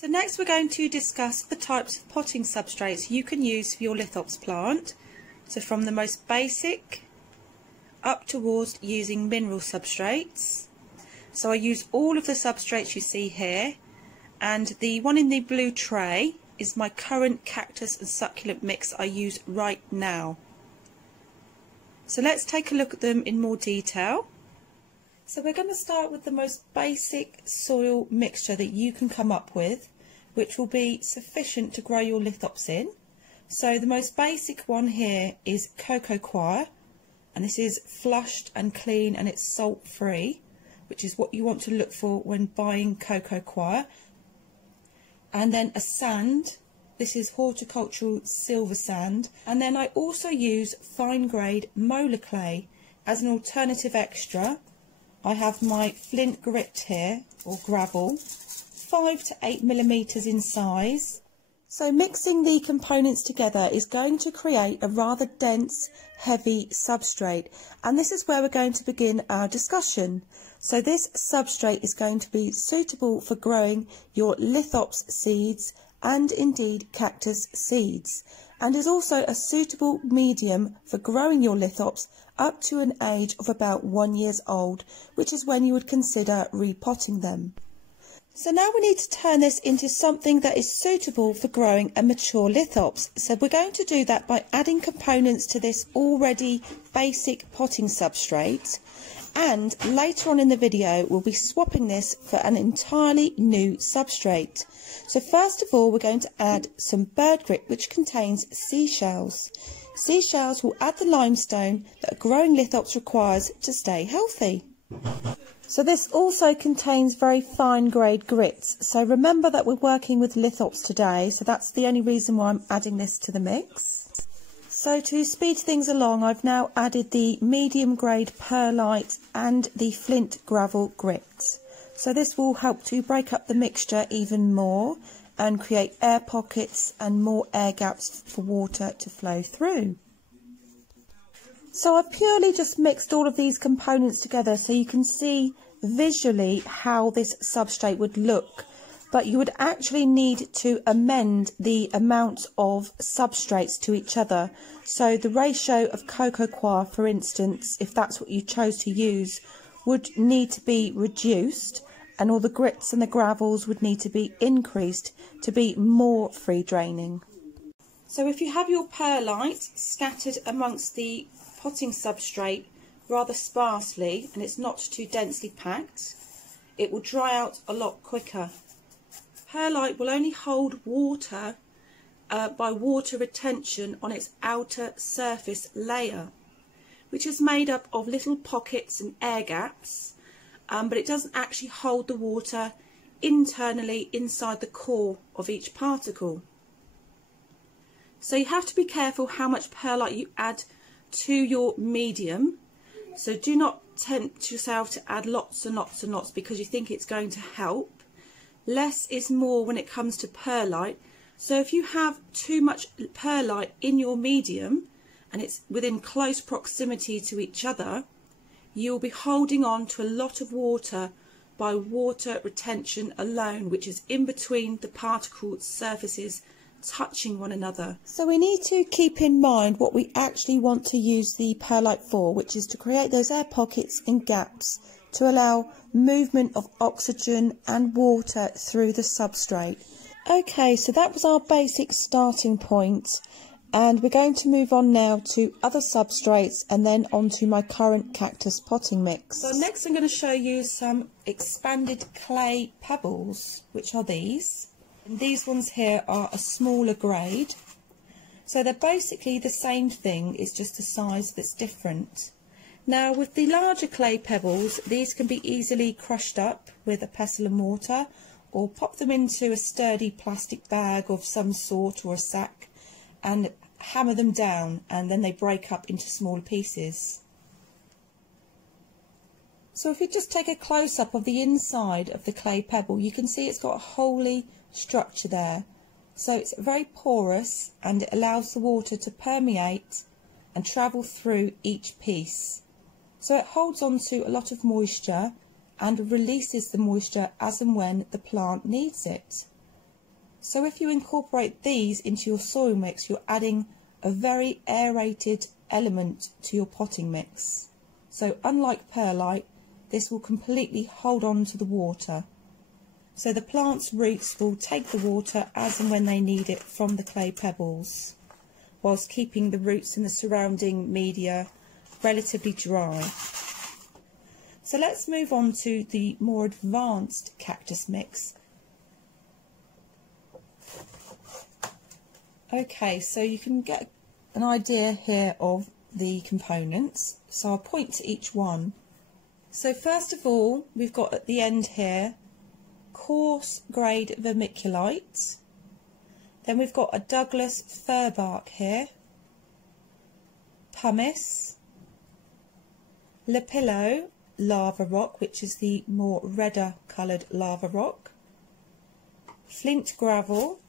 So next we're going to discuss the types of potting substrates you can use for your lithops plant. So from the most basic up towards using mineral substrates. So I use all of the substrates you see here, and the one in the blue tray is my current cactus and succulent mix I use right now. So let's take a look at them in more detail. So we're going to start with the most basic soil mixture that you can come up with, which will be sufficient to grow your lithops in. So the most basic one here is cocoa coir, and this is flushed and clean and it's salt free, which is what you want to look for when buying cocoa coir. And then a sand, this is horticultural silver sand, and then I also use fine grade molar clay as an alternative extra. I have my flint grit here, or gravel, 5 to 8 millimeters in size. So mixing the components together is going to create a rather dense, heavy substrate, and this is where we're going to begin our discussion. So this substrate is going to be suitable for growing your lithops seeds and indeed cactus seeds, and is also a suitable medium for growing your lithops up to an age of about 1 year old, which is when you would consider repotting them. So now we need to turn this into something that is suitable for growing a mature lithops. So we're going to do that by adding components to this already basic potting substrate, and later on in the video we'll be swapping this for an entirely new substrate. So first of all we're going to add some bird grit, which contains seashells. Seashells will add the limestone that a growing lithops requires to stay healthy. So this also contains very fine grade grits. So remember that we're working with lithops today, so that's the only reason why I'm adding this to the mix. So to speed things along, I've now added the medium grade perlite and the flint gravel grit. So this will help to break up the mixture even more and create air pockets and more air gaps for water to flow through. So I've purely just mixed all of these components together so you can see visually how this substrate would look, but you would actually need to amend the amount of substrates to each other. So the ratio of cocoa coir, for instance, if that's what you chose to use, would need to be reduced, and all the grits and the gravels would need to be increased to be more free draining. So if you have your perlite scattered amongst the potting substrate rather sparsely and it's not too densely packed, it will dry out a lot quicker. Perlite will only hold water by water retention on its outer surface layer, which is made up of little pockets and air gaps, but it doesn't actually hold the water internally inside the core of each particle. So you have to be careful how much perlite you add to your medium. So do not tempt yourself to add lots and lots and lots because you think it's going to help. Less is more when it comes to perlite. So if you have too much perlite in your medium and it's within close proximity to each other, you'll be holding on to a lot of water by water retention alone, which is in between the particle surfaces touching one another. So we need to keep in mind what we actually want to use the perlite for, which is to create those air pockets and gaps to allow movement of oxygen and water through the substrate. Okay, so that was our basic starting point, and we're going to move on now to other substrates and then on to my current cactus potting mix. So next I'm going to show you some expanded clay pebbles, which are these. And these ones here are a smaller grade. So they're basically the same thing, it's just the size that's different. Now with the larger clay pebbles, these can be easily crushed up with a pestle and mortar, or pop them into a sturdy plastic bag of some sort or a sack and hammer them down, and then they break up into smaller pieces. So if you just take a close-up of the inside of the clay pebble, you can see it's got a holy structure there. So it's very porous and it allows the water to permeate and travel through each piece. So it holds on to a lot of moisture and releases the moisture as and when the plant needs it. So if you incorporate these into your soil mix, you're adding a very aerated element to your potting mix. So unlike perlite, this will completely hold on to the water. So the plant's roots will take the water as and when they need it from the clay pebbles, whilst keeping the roots and the surrounding media relatively dry. So let's move on to the more advanced cactus mix. Okay, so you can get an idea here of the components, so I'll point to each one. So first of all, we've got at the end here coarse grade vermiculite, then we've got a Douglas fir bark here, pumice, Lepillo lava rock, which is the more redder coloured lava rock, flint gravel,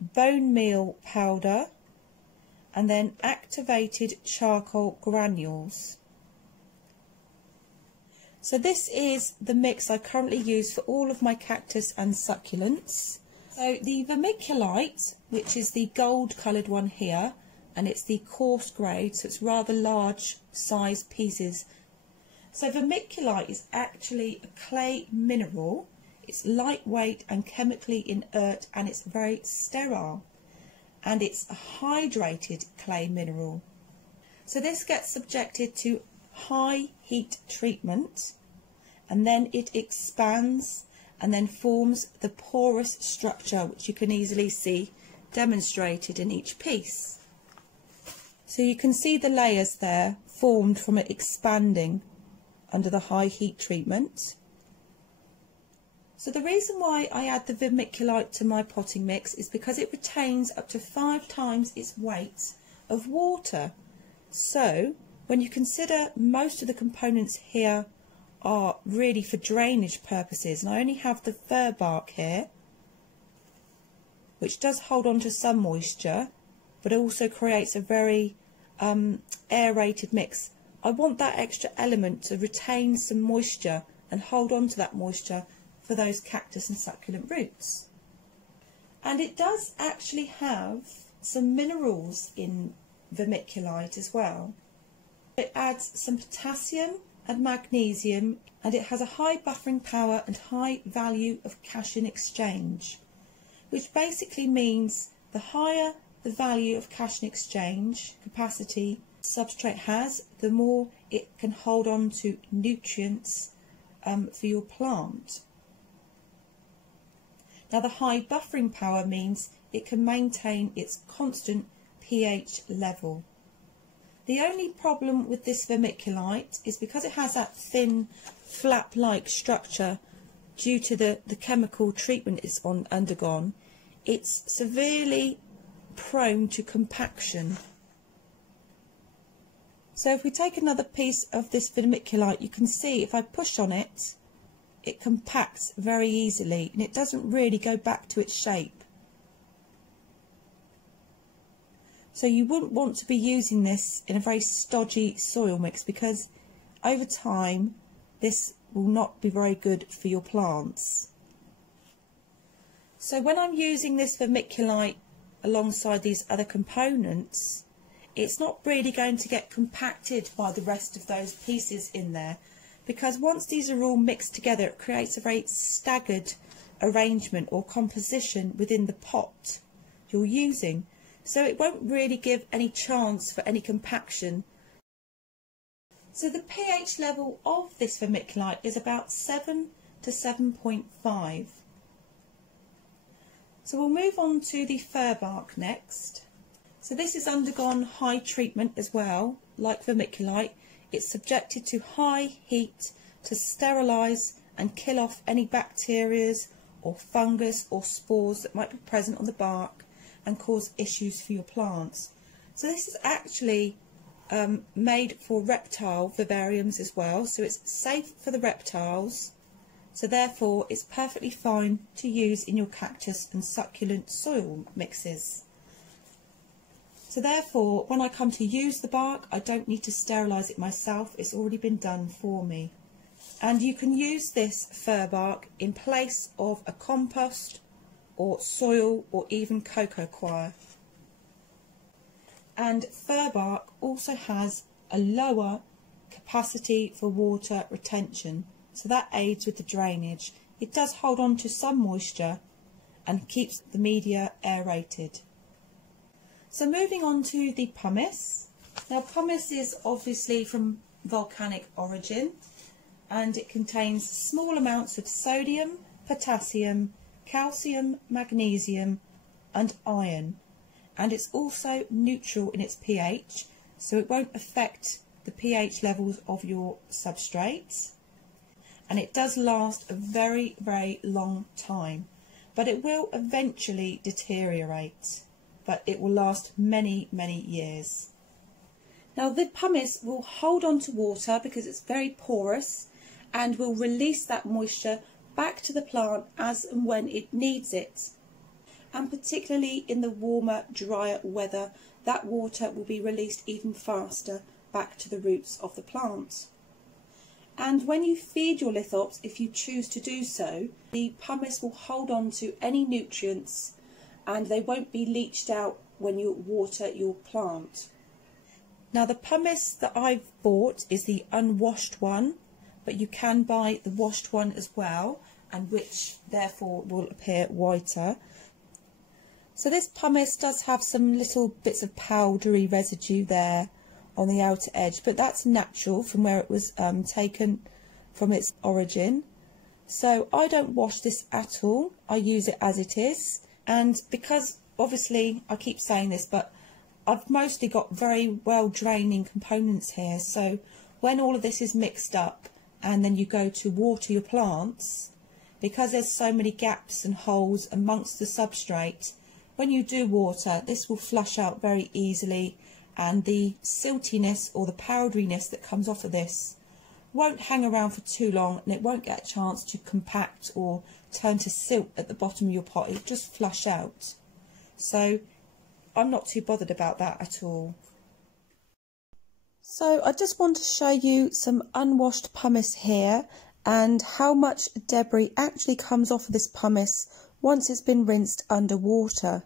bone meal powder, and then activated charcoal granules. So this is the mix I currently use for all of my cactus and succulents. So the vermiculite, which is the gold coloured one here, and it's the coarse grade, so it's rather large size pieces. So vermiculite is actually a clay mineral. It's lightweight and chemically inert, and it's very sterile. And it's a hydrated clay mineral. So this gets subjected to high heat treatment, and then it expands and then forms the porous structure, which you can easily see demonstrated in each piece. So you can see the layers there formed from it expanding under the high heat treatment. So the reason why I add the vermiculite to my potting mix is because it retains up to 5 times its weight of water. So when you consider most of the components here are really for drainage purposes, and I only have the fir bark here, which does hold on to some moisture, but also creates a very aerated mix. I want that extra element to retain some moisture and hold on to that moisture for those cactus and succulent roots. And it does actually have some minerals in vermiculite as well. It adds some potassium and magnesium, and it has a high buffering power and high value of cation exchange, which basically means the higher the value of cation exchange capacity substrate has, the more it can hold on to nutrients for your plant. Now the high buffering power means it can maintain its constant pH level. The only problem with this vermiculite is because it has that thin flap-like structure due to the chemical treatment it's undergone, it's severely prone to compaction. So if we take another piece of this vermiculite, you can see if I push on it, it compacts very easily and it doesn't really go back to its shape. So you wouldn't want to be using this in a very stodgy soil mix, because over time this will not be very good for your plants. So when I'm using this vermiculite alongside these other components, it's not really going to get compacted by the rest of those pieces in there, because once these are all mixed together it creates a very staggered arrangement or composition within the pot you're using, so it won't really give any chance for any compaction. So the pH level of this vermiculite is about 7 to 7.5. So we'll move on to the fir bark next. So this has undergone high treatment as well, like vermiculite. It's subjected to high heat to sterilise and kill off any bacteria or fungus or spores that might be present on the bark and cause issues for your plants. So this is actually made for reptile vivariums as well, so it's safe for the reptiles, so therefore it's perfectly fine to use in your cactus and succulent soil mixes. So therefore when I come to use the bark, I don't need to sterilise it myself, it's already been done for me. And you can use this fir bark in place of a compost or soil or even cocoa coir. And fir bark also has a lower capacity for water retention, so that aids with the drainage. It does hold on to some moisture and keeps the media aerated. So moving on to the pumice. Now pumice is obviously from volcanic origin, and it contains small amounts of sodium, potassium, calcium, magnesium and iron, and it's also neutral in its pH, so it won't affect the pH levels of your substrates, and it does last a very, very long time, but it will eventually deteriorate, but it will last many, many years. Now the pumice will hold on to water because it's very porous and will release that moisture back to the plant as and when it needs it. And particularly in the warmer, drier weather, that water will be released even faster back to the roots of the plant. And when you feed your lithops, if you choose to do so, the pumice will hold on to any nutrients and they won't be leached out when you water your plant. Now the pumice that I've bought is the unwashed one, but you can buy the washed one as well, and which therefore will appear whiter. So this pumice does have some little bits of powdery residue there on the outer edge, but that's natural from where it was taken from its origin. So I don't wash this at all, I use it as it is, and because obviously I keep saying this, but I've mostly got very well draining components here, so when all of this is mixed up and then you go to water your plants, because there's so many gaps and holes amongst the substrate, when you do water, this will flush out very easily, and the siltiness or the powderiness that comes off of this won't hang around for too long, and it won't get a chance to compact or turn to silt at the bottom of your pot. It'll just flush out. So I'm not too bothered about that at all. So I just want to show you some unwashed pumice here and how much debris actually comes off of this pumice once it's been rinsed under water.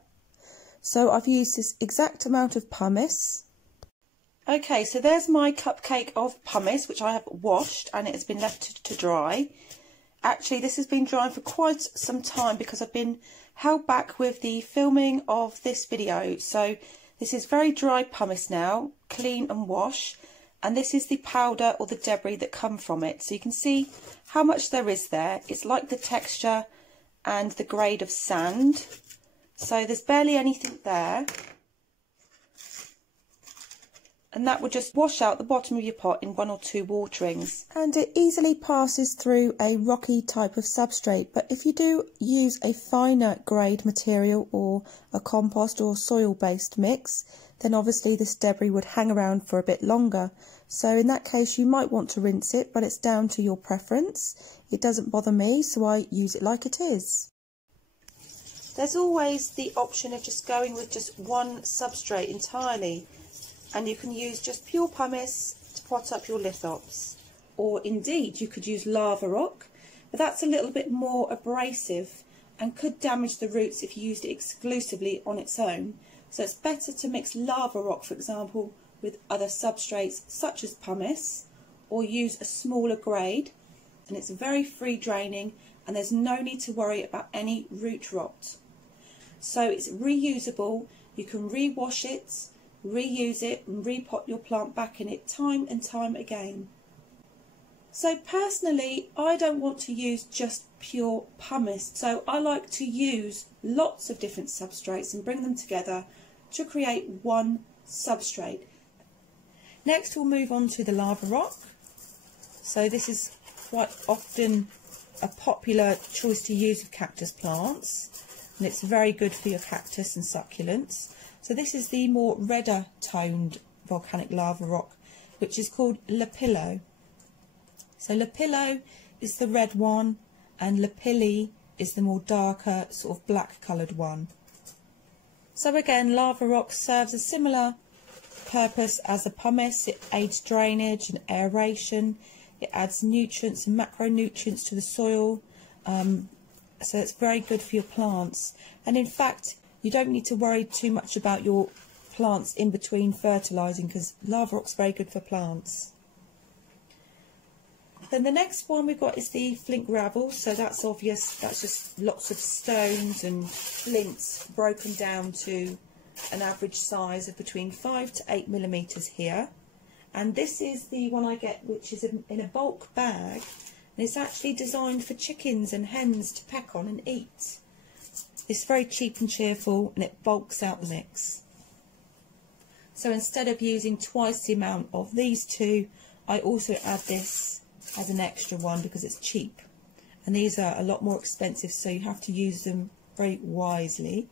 So I've used this exact amount of pumice. Okay, so there's my cupcake of pumice, which I have washed and it has been left to dry. Actually, this has been drying for quite some time because I've been held back with the filming of this video. So this is very dry pumice now, clean and wash, and this is the powder or the debris that come from it. So you can see how much there is there. It's like the texture and the grade of sand. So there's barely anything there. And that will just wash out the bottom of your pot in 1 or 2 waterings. And it easily passes through a rocky type of substrate, but if you do use a finer grade material or a compost or soil based mix, then obviously this debris would hang around for a bit longer. So in that case you might want to rinse it, but it's down to your preference. It doesn't bother me, so I use it like it is. There's always the option of just going with just one substrate entirely, and you can use just pure pumice to pot up your lithops. Or indeed you could use lava rock, but that's a little bit more abrasive and could damage the roots if you used it exclusively on its own. So it's better to mix lava rock, for example, with other substrates such as pumice, or use a smaller grade, and it's very free draining and there's no need to worry about any root rot. So it's reusable, you can rewash it, reuse it and repot your plant back in it time and time again. So personally, I don't want to use just pure pumice, so I like to use lots of different substrates and bring them together to create one substrate. Next we'll move on to the lava rock. So this is quite often a popular choice to use with cactus plants, and it's very good for your cactus and succulents. So this is the more redder toned volcanic lava rock, which is called Lapillo. So Lapillo is the red one and Lapilli is the more darker sort of black coloured one. So again, lava rock serves a similar purpose as the pumice. It aids drainage and aeration. It adds nutrients and macronutrients to the soil, So it's very good for your plants. And in fact, you don't need to worry too much about your plants in between fertilising, because lava rock's very good for plants. Then the next one we've got is the flinkravel. So that's obvious, that's just lots of stones and flints broken down to an average size of between 5 to 8 millimetres here. And this is the one I get, which is in a bulk bag, and it's actually designed for chickens and hens to peck on and eat. It's very cheap and cheerful, and it bulks out the mix. So instead of using twice the amount of these two, I also add this as an extra one because it's cheap. And these are a lot more expensive, so you have to use them very wisely.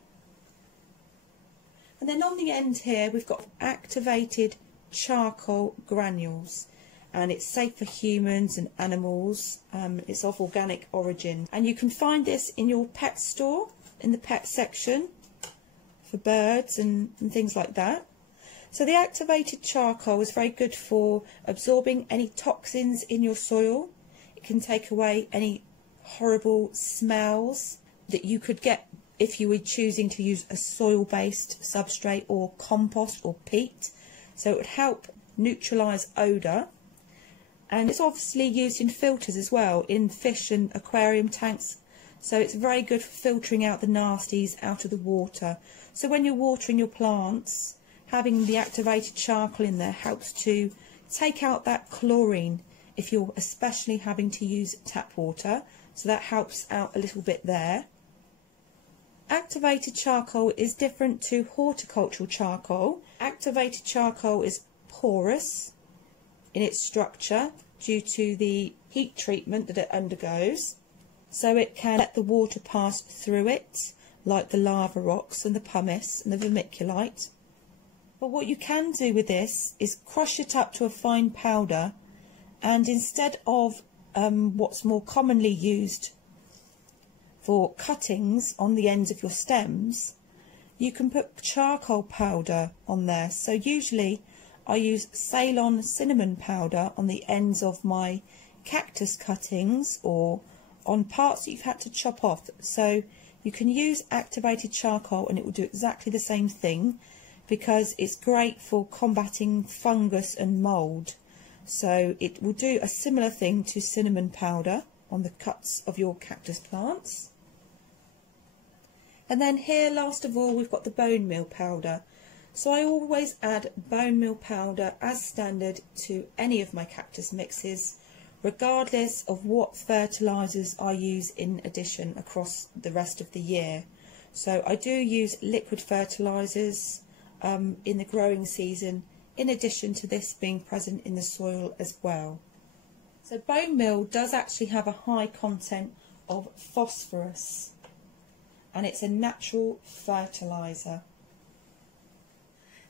And then on the end here, we've got activated charcoal granules, and it's safe for humans and animals. It's of organic origin, and you can find this in your pet store, in the pet section, for birds and things like that. So the activated charcoal is very good for absorbing any toxins in your soil. It can take away any horrible smells that you could get if you were choosing to use a soil-based substrate or compost or peat. So it would help neutralise odour. And it's obviously used in filters as well, in fish and aquarium tanks. So it's very good for filtering out the nasties out of the water. So when you're watering your plants, having the activated charcoal in there helps to take out that chlorine if you're especially having to use tap water. So that helps out a little bit there. Activated charcoal is different to horticultural charcoal. Activated charcoal is porous in its structure due to the heat treatment that it undergoes. So it can let the water pass through it, like the lava rocks and the pumice and the vermiculite. But what you can do with this is crush it up to a fine powder, and instead of what's more commonly used for cuttings on the ends of your stems, you can put charcoal powder on there. So usually I use Ceylon cinnamon powder on the ends of my cactus cuttings or on parts that you've had to chop off. So you can use activated charcoal and it will do exactly the same thing, because it's great for combating fungus and mould. So it will do a similar thing to cinnamon powder on the cuts of your cactus plants. And then here, last of all, we've got the bone meal powder. So I always add bone meal powder as standard to any of my cactus mixes, regardless of what fertilisers I use in addition across the rest of the year. So I do use liquid fertilisers in the growing season, in addition to this being present in the soil as well. So bone meal does actually have a high content of phosphorus, and it's a natural fertiliser.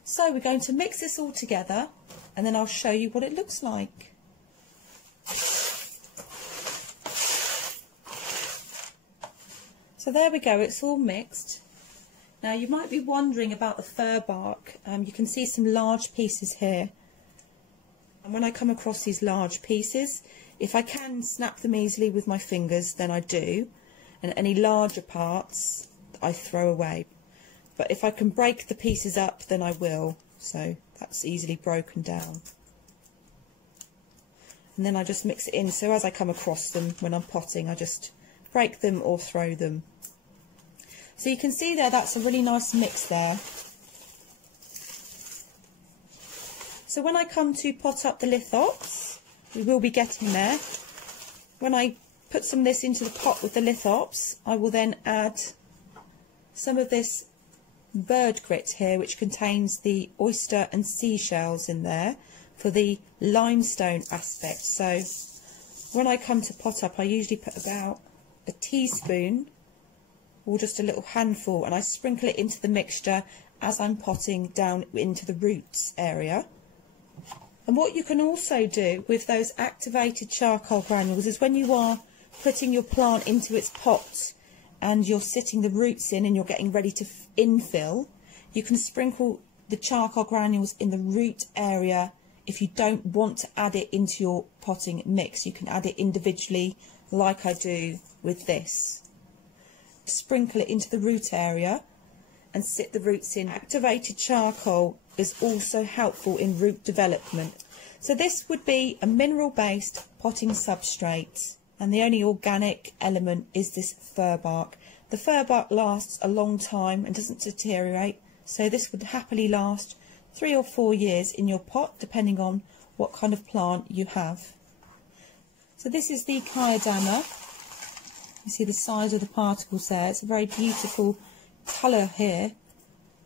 So we're going to mix this all together, and then I'll show you what it looks like. So there we go, it's all mixed. Now you might be wondering about the fir bark. You can see some large pieces here, and when I come across these large pieces, if I can snap them easily with my fingers, then I do, and any larger parts I throw away. But if I can break the pieces up, then I will. So that's easily broken down. And then I just mix it in, so as I come across them when I'm potting, I just break them or throw them. So you can see there, that's a really nice mix there. So when I come to pot up the lithops, we will be getting there. When I put some of this into the pot with the lithops, I will then add some of this bird grit here, which contains the oyster and seashells in there for the limestone aspect. So when I come to pot up, I usually put about a teaspoon or just a little handful, and I sprinkle it into the mixture as I'm potting down into the roots area. And what you can also do with those activated charcoal granules is when you are putting your plant into its pot and you're sitting the roots in and you're getting ready to infill, you can sprinkle the charcoal granules in the root area. If you don't want to add it into your potting mix, you can add it individually like I do with this. sprinkle it into the root area and sit the roots in. Activated charcoal is also helpful in root development. So this would be a mineral-based potting substrate, and the only organic element is this fir bark. The fir bark lasts a long time and doesn't deteriorate, so this would happily last 3 or 4 years in your pot, depending on what kind of plant you have. So this is the Chiadama. You see the size of the particles there. It's a very beautiful colour here.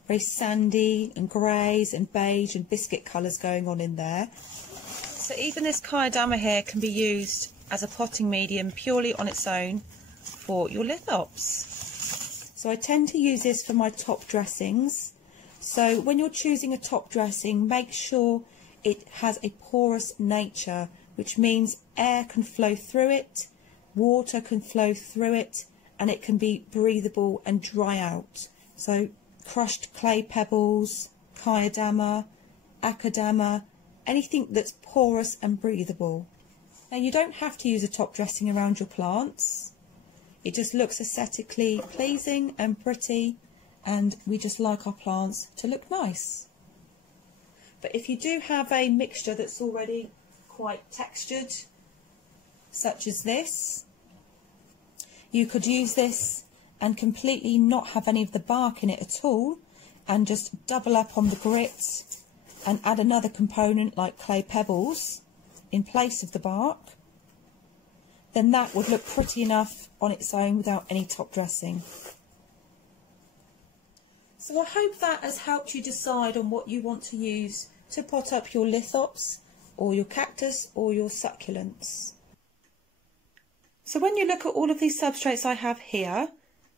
Very sandy and greys and beige and biscuit colours going on in there. So even this Chiadama here can be used as a potting medium purely on its own for your lithops. So I tend to use this for my top dressings. So when you're choosing a top dressing, make sure it has a porous nature, which means air can flow through it, water can flow through it, and it can be breathable and dry out. So crushed clay pebbles, Chiadama, Akadama, anything that's porous and breathable. Now you don't have to use a top dressing around your plants. It just looks aesthetically pleasing and pretty, and we just like our plants to look nice. But if you do have a mixture that's already quite textured, such as this, you could use this and completely not have any of the bark in it at all, and just double up on the grit and add another component like clay pebbles in place of the bark. Then that would look pretty enough on its own without any top dressing. So I hope that has helped you decide on what you want to use to pot up your lithops or your cactus or your succulents. So when you look at all of these substrates I have here,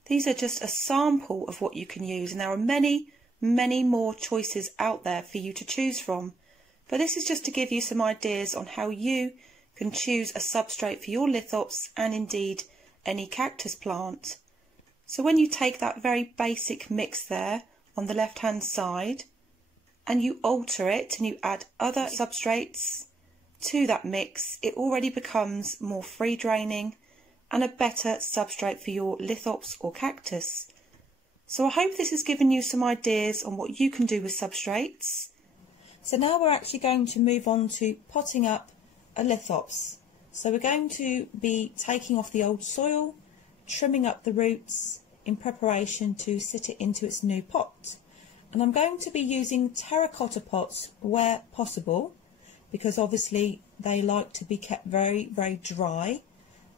these are just a sample of what you can use, and there are many more choices out there for you to choose from. But this is just to give you some ideas on how you can choose a substrate for your lithops and indeed any cactus plant. So when you take that very basic mix there on the left hand side and you alter it and you add other substrates to that mix, it already becomes more free draining and a better substrate for your lithops or cactus. So I hope this has given you some ideas on what you can do with substrates. So now we're actually going to move on to potting up a lithops. So we're going to be taking off the old soil, trimming up the roots in preparation to sit it into its new pot. And I'm going to be using terracotta pots where possible, because obviously they like to be kept very dry.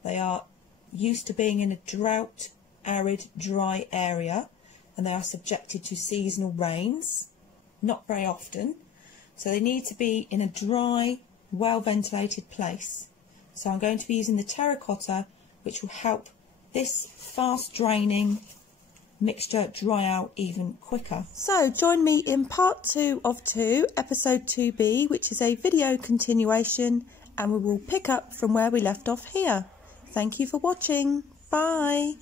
They are used to being in a drought, arid, dry area, and they are subjected to seasonal rains, not very often. So they need to be in a dry, well ventilated place. So I'm going to be using the terracotta, which will help this fast draining mixture dry out even quicker. So join me in part 2 of 2, episode 2B, which is a video continuation, and we will pick up from where we left off here. Thank you for watching. Bye.